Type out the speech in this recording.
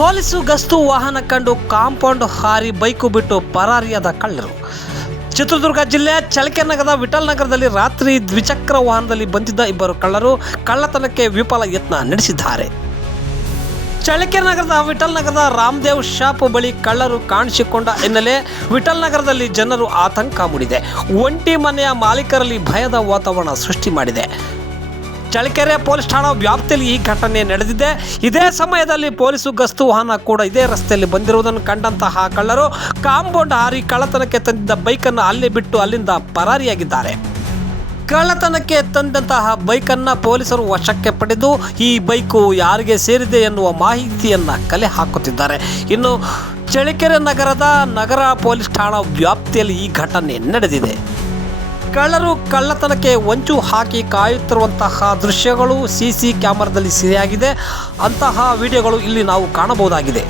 Police ಗಸ್ತು ವಾಹನ ಕಂಡು ಕಾಂಪೌಂಡ್ ಹಾರಿ ಬೈಕು ಬಿಟ್ಟು ಪರಾರಿಯಾದ ಕಳ್ಳರು. ಚಿತ್ರದುರ್ಗ ಜಿಲ್ಲೆ ಚಳ್ಳಕೆರೆ ನಗರದ ವಿಠಲ್ ನಗರದಲ್ಲಿ ರಾತ್ರಿ ದ್ವಿಚಕ್ರ ವಾಹನದಲ್ಲಿ ಬಂದಿದ್ದ ಇಬ್ಬರು ಕಳ್ಳರು ಕಳ್ಳತನಕ್ಕೆ ವಿಫಲ ಯತ್ನ ನಡೆಸಿದ್ದಾರೆ. ಚಳ್ಳಕೆರೆ ನಗರದ ವಿಠಲ್ ನಗರದ ರಾಮದೇವ್ ಶಾಪ್ ಬಳಿ ಕಳ್ಳರು ಕಾಣಿಸಿಕೊಂಡ ಹಿನ್ನೆಲೆ ವಿಠಲ್ ನಗರದಲ್ಲಿ ಜನರು ಆತಂಕ ಮೂಡಿದೆ. ಒಂಟಿ ಮನೆಯ ಮಾಲೀಕರಲ್ಲಿ ಭಯದ ವಾತಾವರಣ ಸೃಷ್ಟಿ ಮಾಡಿದೆ. ಚಳ್ಳಕೆರೆ ಪೊಲೀಸ್ ಠಾಣಾ ವ್ಯಾಪ್ತಿಯಲ್ಲಿ ಈ ಘಟನೆ ನಡೆದಿದೆ. ಇದೇ ಸಮಯದಲ್ಲಿ ಪೊಲೀಸು ಗಸ್ತು ವಾಹನ ಕೂಡ ಇದೇ ರಸ್ತೆಯಲ್ಲಿ ಬಂದಿರುವುದನ್ನು ಕಂಡಂತಹ ಕಳ್ಳರು ಕಾಂಪೌಂಡ್ ಹಾರಿ ಕಳ್ಳತನಕ್ಕೆ ತಂದಿದ್ದ ಬೈಕನ್ನು ಅಲ್ಲೇ ಬಿಟ್ಟು ಅಲ್ಲಿಂದ ಪರಾರಿಯಾಗಿದ್ದಾರೆ. ಕಳ್ಳತನಕ್ಕೆ ತಂದಂತಹ ಬೈಕನ್ನು ಪೊಲೀಸರು ವಶಕ್ಕೆ ಪಡೆದು ಈ ಬೈಕು ಯಾರಿಗೆ ಸೇರಿದೆ ಎನ್ನುವ ಮಾಹಿತಿಯನ್ನು ಕಲೆ ಹಾಕುತ್ತಿದ್ದಾರೆ. ಇನ್ನು ಚಳ್ಳಕೆರೆ ನಗರದ ನಗರ ಪೊಲೀಸ್ ಠಾಣಾ ವ್ಯಾಪ್ತಿಯಲ್ಲಿ ಈ ಘಟನೆ ನಡೆದಿದೆ. ಕಳ್ಳರು ಕಳ್ಳತನಕ್ಕೆ ಹೊಂಚು ಹಾಕಿ ಕಾಯುತ್ತಿರುವಂತಹ ದೃಶ್ಯಗಳು ಸಿಸಿ ಕ್ಯಾಮೆರಾದಲ್ಲಿ ಸೆರೆಯಾಗಿದೆ. ಅಂತಹ ವಿಡಿಯೋಗಳು ಇಲ್ಲಿ ನಾವು ಕಾಣಬಹುದಾಗಿದೆ.